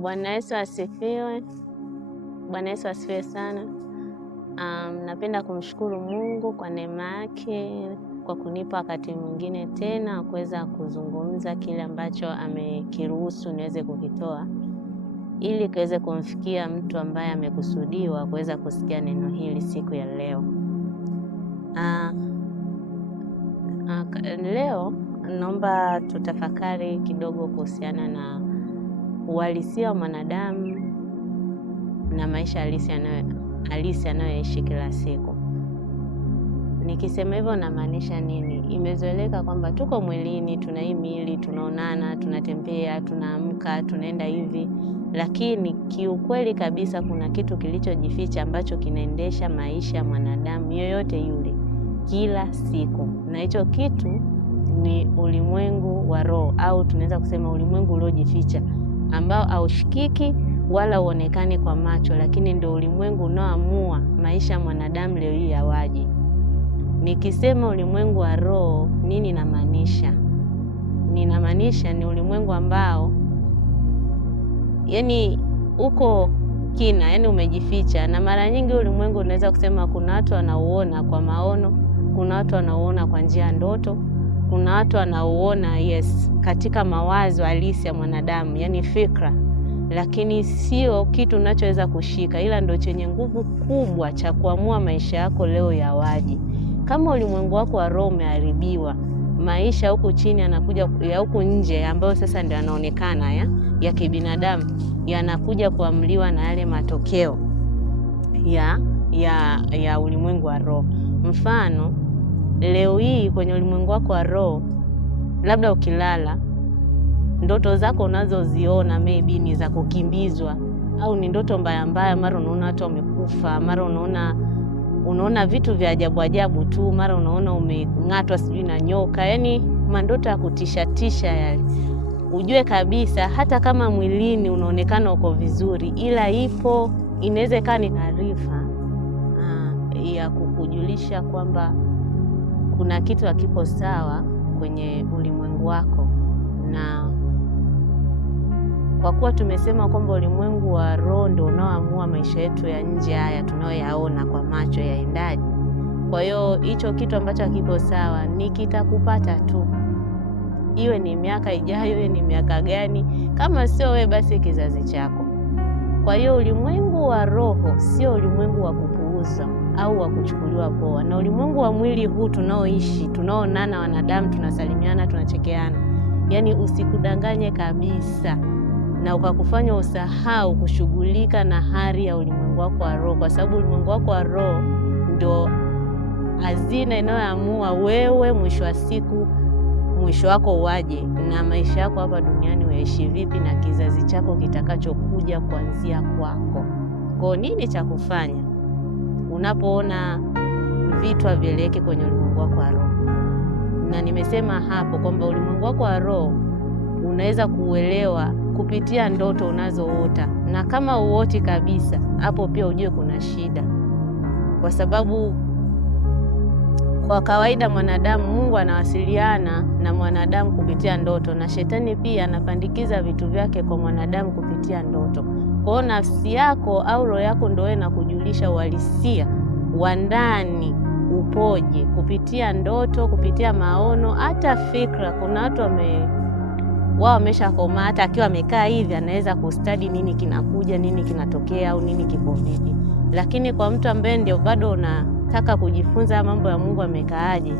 Bwana Yesu asifiwe. Bwana Yesu asifiwe sana. Napenda kumshukuru Mungu kwa neema yake kwa kunipa wakati mwingine tena kuweza kuzungumza kile ambacho amekiruhusu niweze kukitoa ili kiweze kumfikia mtu ambaye amekusudiwa kuweza kusikia neno hili siku ya leo. Leo naomba tutafakari kidogo kuhusiana na uhalisia wa mwanadamu na maisha halisi anayoishi kila siku. Nikisema hivyo namaanisha nini? Imezoeleka kwamba tuko mwilini, tuna hii miili, tunaonana, tunatembea, tunaamka, tunaenda hivi, lakini kiukweli kabisa kuna kitu kilichojificha ambacho kinaendesha maisha ya mwanadamu yoyote yule kila siku, na hicho kitu ni ulimwengu wa roho, au tunaweza kusema ulimwengu uliojificha ambao haushikiki wala uonekane kwa macho, lakini ndio ulimwengu unaoamua maisha ya mwanadamu leo hii yawaje. Nikisema ulimwengu wa roho, nini namaanisha? Ninamaanisha ni ulimwengu ambao uko kina, umejificha, na mara nyingi ulimwengu unaweza kusema kuna watu wanauona kwa maono, kuna watu wanauona kwa njia ya ndoto, kuna watu wanauona katika mawazo halisi ya mwanadamu, fikra, lakini sio kitu unachoweza kushika, ila ndio chenye nguvu kubwa cha kuamua maisha yako leo yawaje. Kama ulimwengu wako wa roho umeharibiwa, maisha huku chini yanakuja ya huku nje ambayo sasa ndio yanaonekana ya kibinadamu yanakuja kuamliwa na yale matokeo ya ulimwengu wa roho. Mfano, leo hii kwenye ulimwengu wako wa roho, labda ukilala, ndoto zako unazoziona maybe ni za kukimbizwa, au ni ndoto mbaya mbaya. Mara unaona watu wamekufa, mara unaona vitu vya ajabu ajabu tu, mara unaona umeng'atwa sijui na nyoka, mandoto ya kutishatisha yale. Ujue kabisa hata kama mwilini unaonekana uko vizuri, ila inaweza ikawa ni taarifa ya kukujulisha kwamba kuna kitu hakipo sawa kwenye ulimwengu wako. Na kwa kuwa tumesema kwamba ulimwengu wa roho ndio unaoamua maisha yetu ya nje haya tunayoyaona kwa macho yaendaje, kwa hiyo hicho kitu ambacho hakipo sawa ni kitakupata tu, iwe ni miaka ijayo, iwe ni miaka gani, kama sio wewe basi kizazi chako. Kwa hiyo ulimwengu wa roho sio ulimwengu wa kupuuza au wa kuchukuliwa poa. Na ulimwengu wa mwili huu tunaoishi, tunaonana wanadamu, tunasalimiana, tunachekeana, usikudanganye kabisa na ukakufanya usahau kushughulika na hali ya ulimwengu wako wa roho, kwa sababu ulimwengu wako wa roho ndio hazina inayoamua wewe mwisho wa siku, mwisho wako uwaje, na maisha yako hapa duniani uyaishi vipi, na kizazi chako kitakachokuja kuanzia kwako. Kwa nini cha kufanya unapoona vitu havieleweki kwenye ulimwengu wako wa roho? Na nimesema hapo kwamba ulimwengu wako wa roho unaweza kuuelewa kupitia ndoto unazoota, na kama uoti kabisa, hapo pia ujue kuna shida, kwa sababu kwa kawaida mwanadamu, Mungu anawasiliana na mwanadamu kupitia ndoto, na shetani pia anapandikiza vitu vyake kwa mwanadamu kupitia ndoto. Kwa hiyo nafsi yako au roho yako ndio inakujulisha uhalisia wa ndani upoje kupitia ndoto, kupitia maono, hata fikra. Kuna watu wao wameshakomaa, hata akiwa amekaa hivi anaweza kustadi nini kinakuja, nini kinatokea, au nini kipo vipi. Lakini kwa mtu ambaye ndio bado unataka kujifunza mambo ya Mungu amekaaje,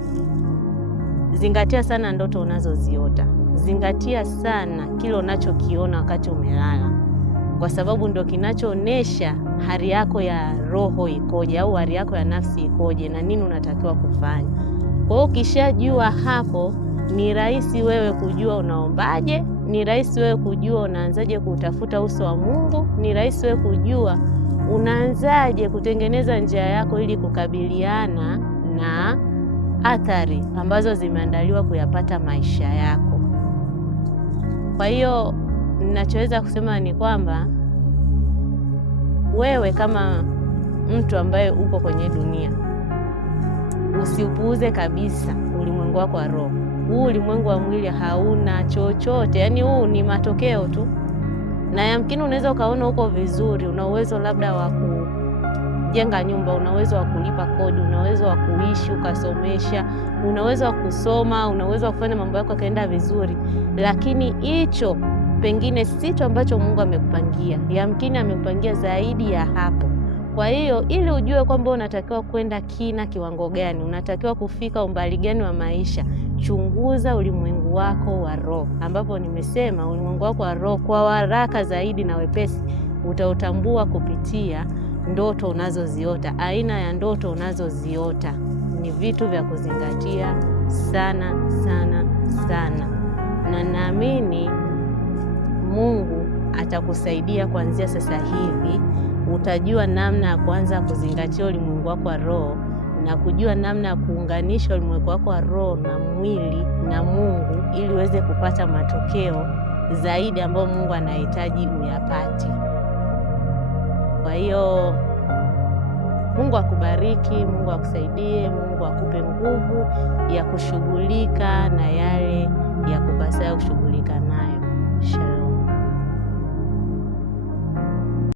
zingatia sana ndoto unazoziota, zingatia sana kile unachokiona wakati umelala, kwa sababu ndio kinachoonesha hali yako ya roho ikoje, au hali yako ya nafsi ikoje, na nini unatakiwa kufanya. Kwa hiyo ukishajua hapo, ni rahisi wewe kujua unaombaje, ni rahisi wewe kujua unaanzaje kutafuta uso wa Mungu, ni rahisi wewe kujua unaanzaje kutengeneza njia yako ili kukabiliana na athari ambazo zimeandaliwa kuyapata maisha yako. Kwa hiyo ninachoweza kusema ni kwamba wewe kama mtu ambaye uko kwenye dunia, usiupuuze kabisa ulimwengu wako wa roho. Huu ulimwengu wa mwili hauna chochote, huu ni matokeo tu. na yamkini unaweza ukaona uko vizuri, una uwezo labda wa kujenga nyumba, una uwezo wa kulipa kodi, una uwezo wa kuishi ukasomesha, una uwezo wa kusoma, una uwezo wa kufanya mambo yako yakaenda vizuri, lakini hicho pengine sicho ambacho Mungu amekupangia. Yamkini amekupangia zaidi ya hapo. Kwa hiyo ili ujue kwamba unatakiwa kwenda kiwango gani, unatakiwa kufika umbali gani wa maisha, chunguza ulimwengu wako wa roho, ambapo nimesema ulimwengu wako wa roho kwa haraka zaidi na wepesi utautambua kupitia ndoto unazoziota. Aina ya ndoto unazoziota ni vitu vya kuzingatia sana sana sana, na naamini Mungu atakusaidia kuanzia sasa hivi. Utajua namna ya kuanza kuzingatia ulimwengu wako wa roho na kujua namna ya kuunganisha ulimwengu wako wa roho na mwili na Mungu, ili uweze kupata matokeo zaidi ambayo Mungu anahitaji uyapate. Kwa hiyo Mungu akubariki, Mungu akusaidie, Mungu akupe nguvu ya kushughulika na yale